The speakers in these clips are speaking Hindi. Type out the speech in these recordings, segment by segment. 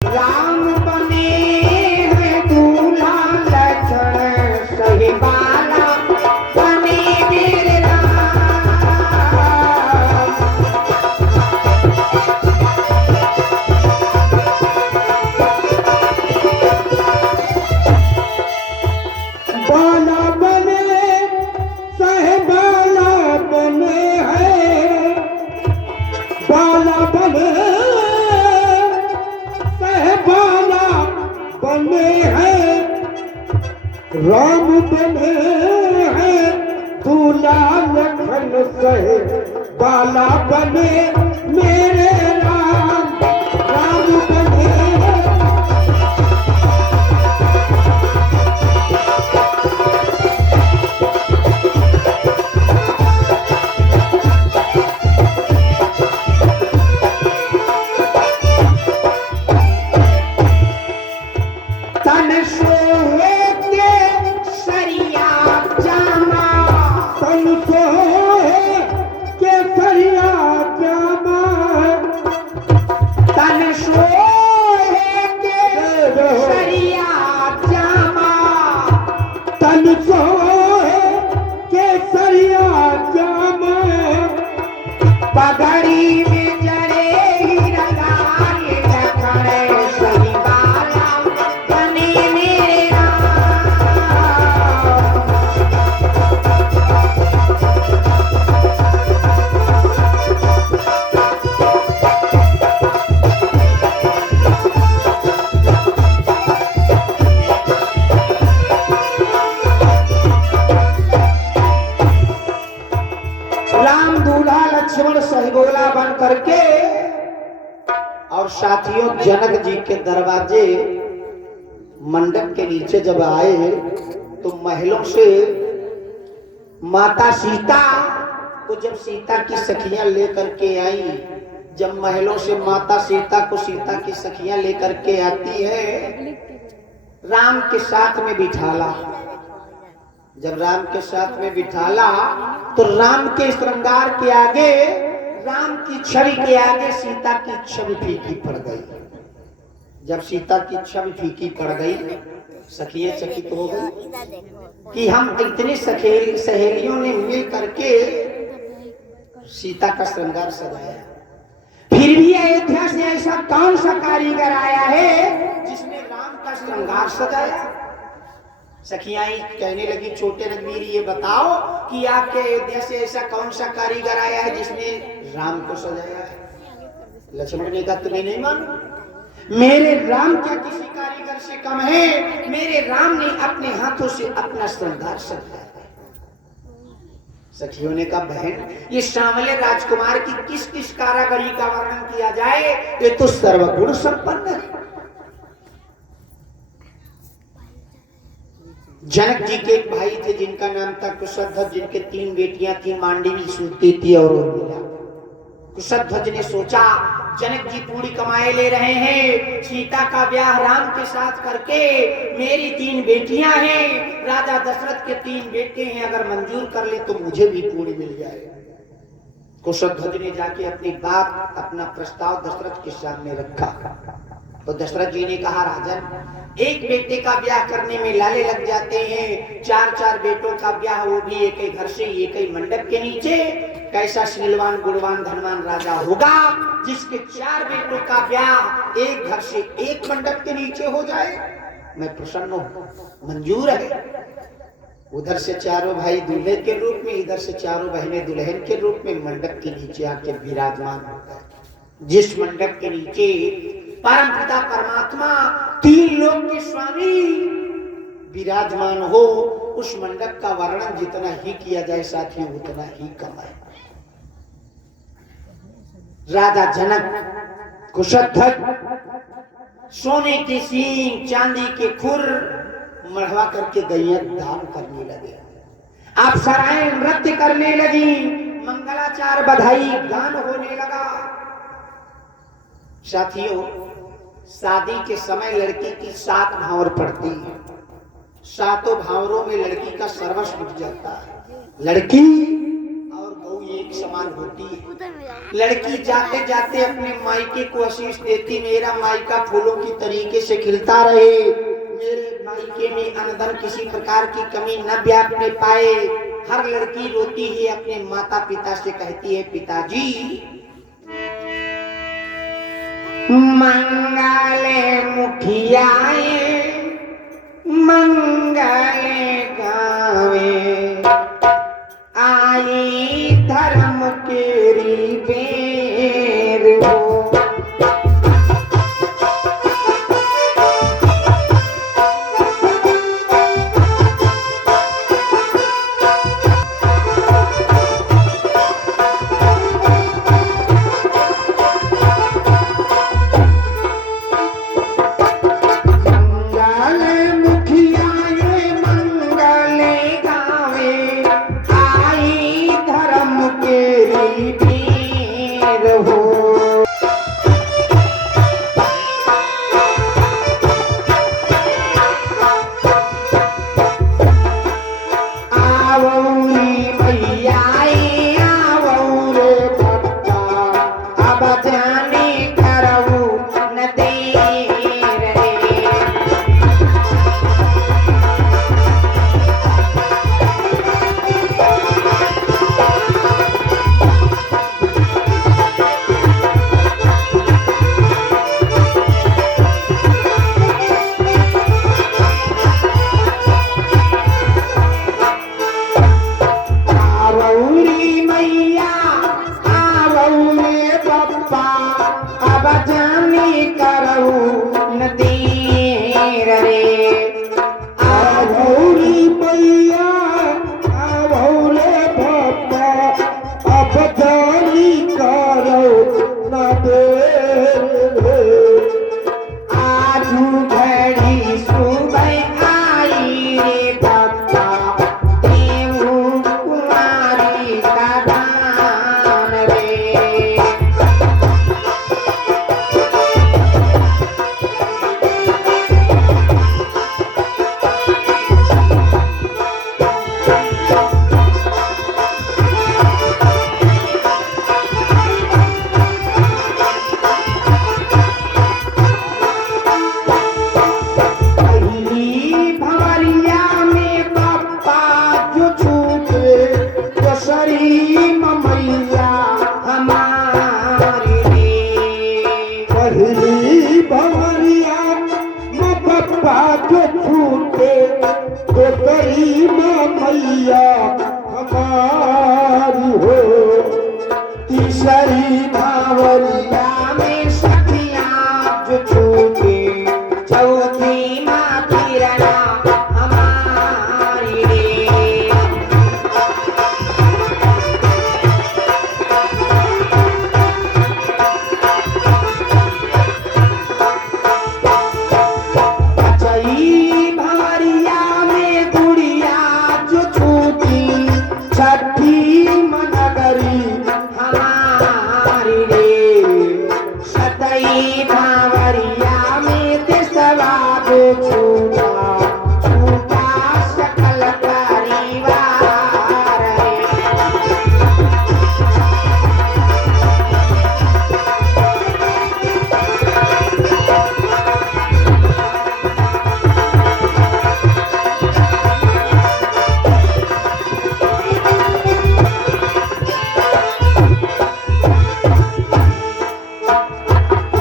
राम बने हैं दूल्हा लक्ष्मण सही बाला बने मेरे राम। बाला बने सही बाला बने हैं, बाला बने बाला बने हैं, राम बने हैं दूल्हा लखन सहे बाला बने मेरे राम। राम बने तन सोहे के सरिया जामा, तन सोहे के सरिया जामा, तन सोहे के सरिया जामा, तन सोहे के सरिया जामा, पगड़ी में जड़े हीरा लाल लखन सही बाला बने मेरे राम दूल्हा लक्ष्मण सहीबोला बन करके और साथियों जनक जी के दरवाजे मंडप के नीचे जब आए तो महलों से माता सीता को, जब सीता की सखियां लेकर के आई, जब महलों से माता सीता को सीता की सखियां लेकर के आती है, राम के साथ में बिठाला। जब राम के साथ में बिठाला तो राम के श्रृंगार के आगे, राम की छवि के आगे सीता की छवि फीकी पड़ गई। जब सीता की छवि फीकी पड़ गई, सखियां चकित हो गई कि हम इतने सहेलियों ने मिल करके सीता का श्रृंगार सजाया, फिर भी अयोध्या से ऐसा कौन सा कारीगर आया है जिसने राम का श्रृंगार सजाया। सखियां कहने लगी, छोटे रघुवीर ये बताओ कि आपके अयोध्या से ऐसा कौन सा कारीगर आया है जिसने राम को सजाया है। लक्ष्मण ने कहा, तुम्हें नहीं मालूम, मेरे राम क्या किसी कारीगर से कम है। मेरे राम ने अपने हाथों से अपना श्रृंगार सजाया है। सखियों ने कहा, बहन ये सांवले राजकुमार की किस किस कारीगरी का वर्णन किया जाए, ये तो सर्वगुण संपन्न है। जनक जी के एक भाई थे जिनका नाम था कुशध्वज, जिनके 3 बेटियां थी, मांडवी, सुतीति और उर्मिला। कुशध्वज ने सोचा, जनक जी पूरी कमाई ले रहे हैं, सीता का ब्याह राम के साथ करके मेरी 3 बेटियां हैं, राजा दशरथ के 3 बेटे हैं, अगर मंजूर कर ले तो मुझे भी पूरी मिल जाए। कुशध्वज ने जाके अपनी बात, अपना प्रस्ताव दशरथ के सामने रखा तो दशरथ जी ने कहा, राजन एक बेटे का ब्याह करने में लाले लग जाते हैं, 4-4 बेटों का ब्याह, वो भी एक ही घर से, एक ही मंडप के नीचे, कैसा शीलवान गुणवान धनवान राजा होगा जिसके 4 बेटों का ब्याह एक घर से एक मंडप के नीचे हो जाए। मैं प्रसन्न हूं, मंजूर है। उधर से चारों भाई दूल्हे के रूप में, इधर से चारों बहनें दुल्हन के रूप में मंडप के नीचे आके विराजमान होता है। जिस मंडप के नीचे परम पिता परमात्मा 3 लोक के स्वामी विराजमान हो, उस मंडप का वर्णन जितना ही किया जाए साथियों उतना ही कम है। राजा जनक कुशध्वज सोने के सींग, चांदी के खुर मढ़वा करके गैया दान करने लगे, अप्सराएं नृत्य करने लगी, मंगलाचार बधाई गान होने लगा। साथियों शादी के समय लड़की की 7 भावर पड़ती है, 7 भावरों में लड़की का सर्वस्व उठ जाता है। लड़की और गौ एक समान शुरू होती है। लड़की जाते जाते अपने मायके को आशीष देती, मेरा मायका फूलों की तरीके से खिलता रहे, मेरे मायके में अनदन किसी प्रकार की कमी न व्यापने पाए। हर लड़की रोती है, अपने माता पिता से कहती है, पिताजी मंगले मुखियाए मंगले गावे, आई धर्म केरी बेर हो।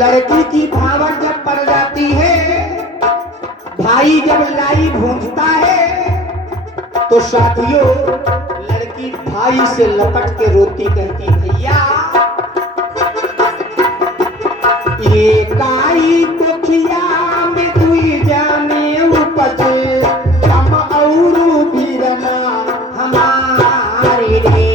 लड़की की भावट जब पड़ जाती है, भाई जब लाई भूंजता है, तो साथियों लड़की भाई से लपट के रोती कहती, भैया ये काई दुखिया में दुई जाने उपजे, हम औरू बीरना हमारी रे।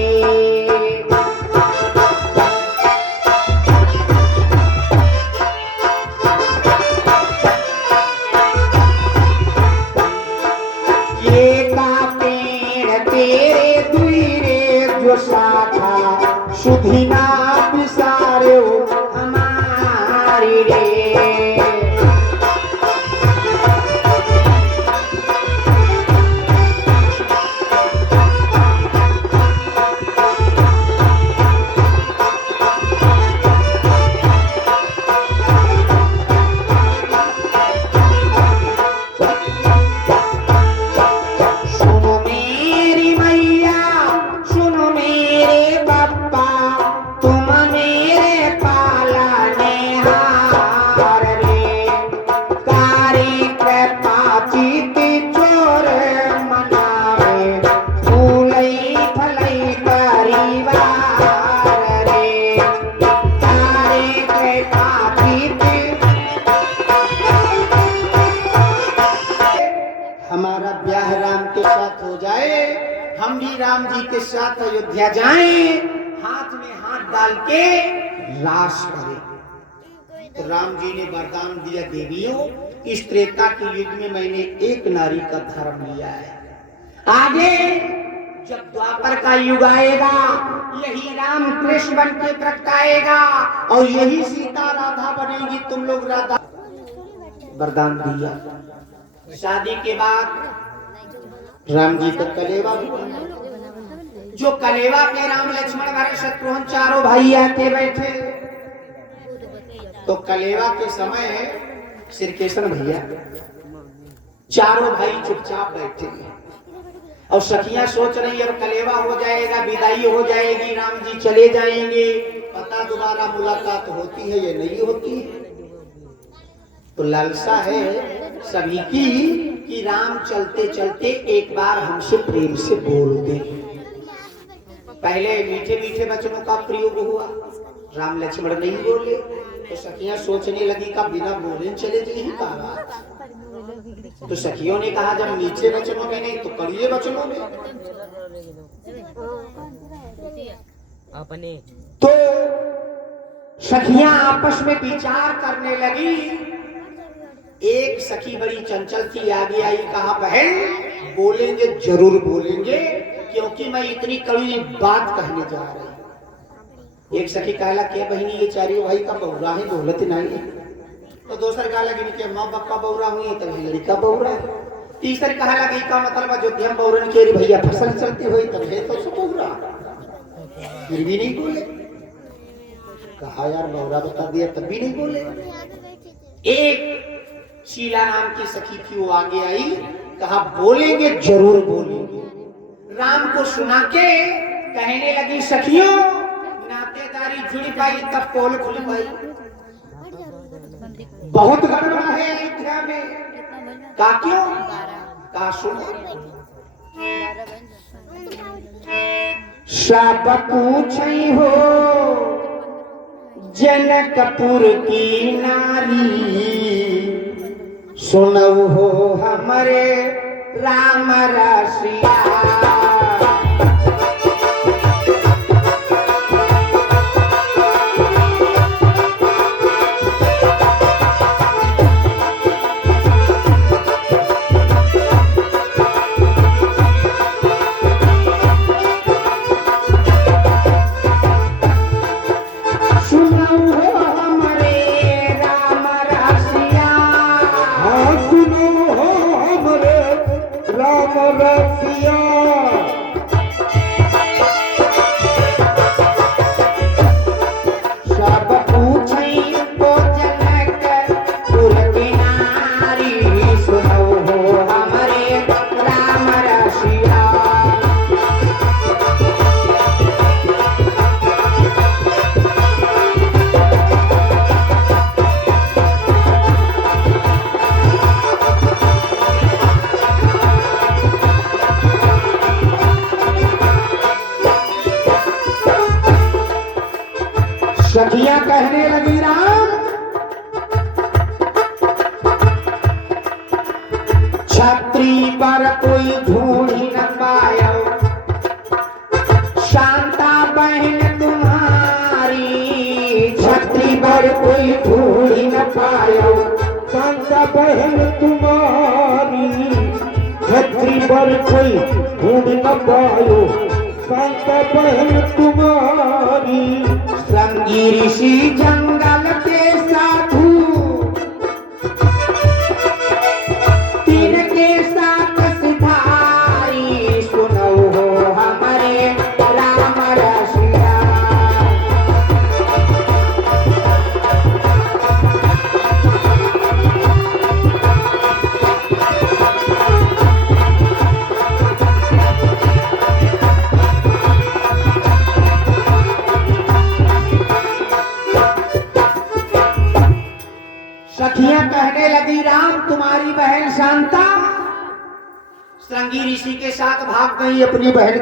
शाखा सुधिना बिसारे हमारी रे। राम जी के साथ अयोध्या जाएं, हाथ में हाथ डाल के रास करें। तो राम जी ने वरदान दिया, देवियों इस त्रेता के युग में मैंने एक नारी का धर्म लिया है, आगे जब द्वापर का युग आएगा यही राम कृष्ण बन के प्रगटाएगा और यही सीता राधा बनेगी, तुम लोग राधा। वरदान दिया। शादी के बाद राम जी का कलेवा हुआ। जो कलेवा पे राम लक्ष्मण भरत शत्रुघ्न चारों भाई आके बैठे, तो कलेवा के समय श्री कृष्ण भैया चारों भाई चुपचाप बैठे और सखियां सोच रही अब कलेवा हो जाएगा, विदाई हो जाएगी, राम जी चले जाएंगे, पता दोबारा मुलाकात होती है या नहीं होती है। तो लालसा है सभी की कि राम चलते चलते एक बार हमसे प्रेम से बोल दे। पहले मीठे मीठे वचनों का प्रयोग हुआ, राम लक्ष्मण नहीं बोले, तो सखियां सोचने लगी का बिना बोले चले जाए कहा। तो सखियों ने कहा जब मीठे वचनों में नहीं तो कड़िए वचनों में। अपने तो सखियां आपस में विचार करने लगी। एक सखी बड़ी चंचल थी, आगे आई, कहा बहन बोलेंगे जरूर बोलेंगे, क्योंकि मैं इतनी कड़ी बात कहने जा रही। एक सखी कहला के बहनी ये चारी भाई का बौरा है, बोलत नहीं है। तो दूसर कहा लगी के माँ बाप का बौरा हुई है, तभी लड़का बौरा है। तीसर कहा लगी का मतलब अयोध्या बौरन के भैया फसल चलती हुई तब है तो सब बौरा, फिर भी नहीं बोले। कहा यार बौरा बता दिया तब भी नहीं बोले। एक शीला नाम की सखी थी, वो आगे आई, कहा बोलेंगे जरूर बोलेंगे। राम को सुना के कहने लगी सखियों नातेदारी जुड़ी पाई तब पोल खुल पाई। बहुत गड़बड़ है अयोध्या में। का क्यों? का सुनो सब पूछई हो जनकपुर की नारी, सुनऊ हो हमारे राम रसिया। सखियां कहने लगी राम छत्री पर कोई ढूंढ ही न पायो, शांता बहन तुम्हारी। छत्री पर कोई ढूंढ ही न पायो, शांता बहन तुम्हारी। छत्री पर कोई ढूंढ न पायो, शांता बहन तुम्हारी। श्रृंगी ऋषि जंगल के साधु, तीन के साथ सिधारी। सुनो हो हमारे राम रसिया। सखियां कहने लगी राम तुम्हारी बहन शांता श्रृंगी ऋषि के साथ भाग गई अपनी बहन का